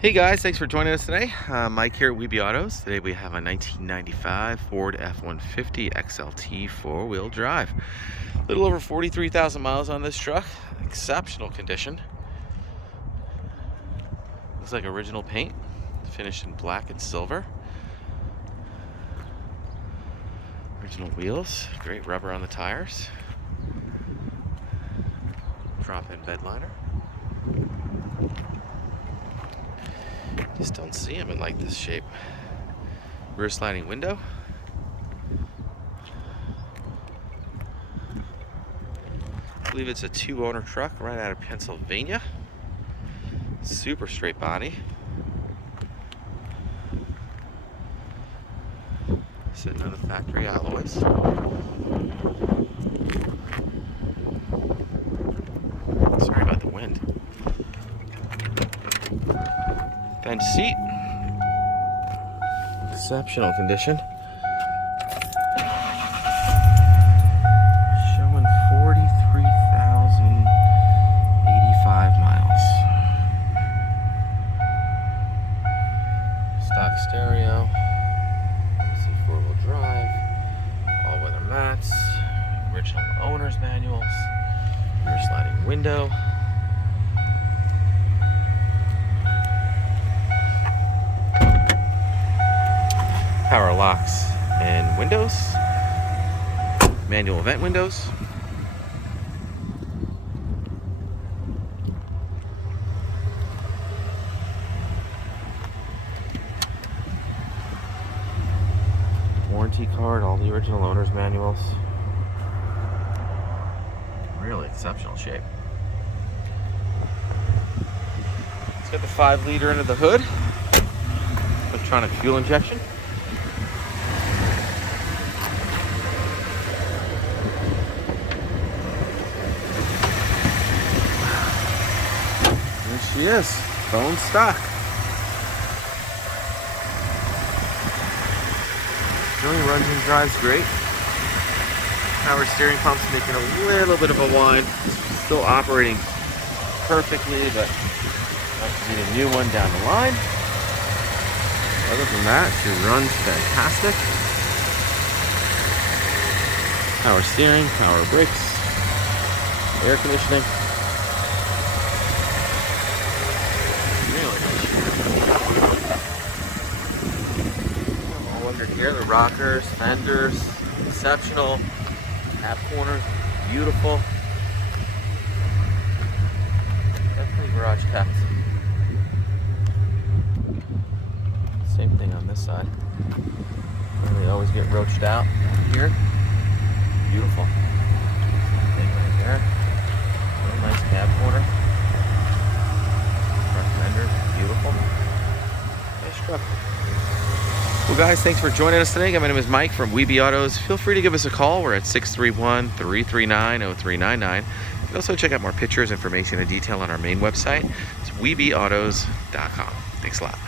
Hey guys, thanks for joining us today. Mike here at WeBe Autos. Today we have a 1995 Ford F150 XLT four-wheel drive. A little over 43,000 miles on this truck. Exceptional condition. Looks like original paint, finished in black and silver. Original wheels, great rubber on the tires. Drop-in bed liner. Just don't see them in like this shape. Rear sliding window. I believe it's a two-owner truck right out of Pennsylvania. Super straight body. Sitting on the factory alloys. Sorry about the wind. Bench seat. Exceptional condition. Showing 43,085 miles. Stock stereo. Four-wheel drive. All-weather mats. Original owner's manuals. Rear sliding window. Power locks and windows, manual vent windows, warranty card, all the original owner's manuals. Really exceptional shape. It's got the 5-liter under the hood, electronic fuel injection. She is bone stock. Really runs and drives great. Power steering pump's making a little bit of a whine. Still operating perfectly, but might need a new one down the line. Other than that, she runs fantastic. Power steering, power brakes, air conditioning. All under here, the rockers, fenders, exceptional. Cab corners, beautiful. Definitely garage kept. Same thing on this side. They always get roached out here. Beautiful. Thing right there. Real nice cab corner. Fenders, beautiful. Nice truck. Well guys, thanks for joining us today. My name is Mike from WeBe Autos. Feel free to give us a call. We're at 631-339-0399. You can also check out more pictures, information, and detail on our main website. It's webeautos.com. Thanks a lot.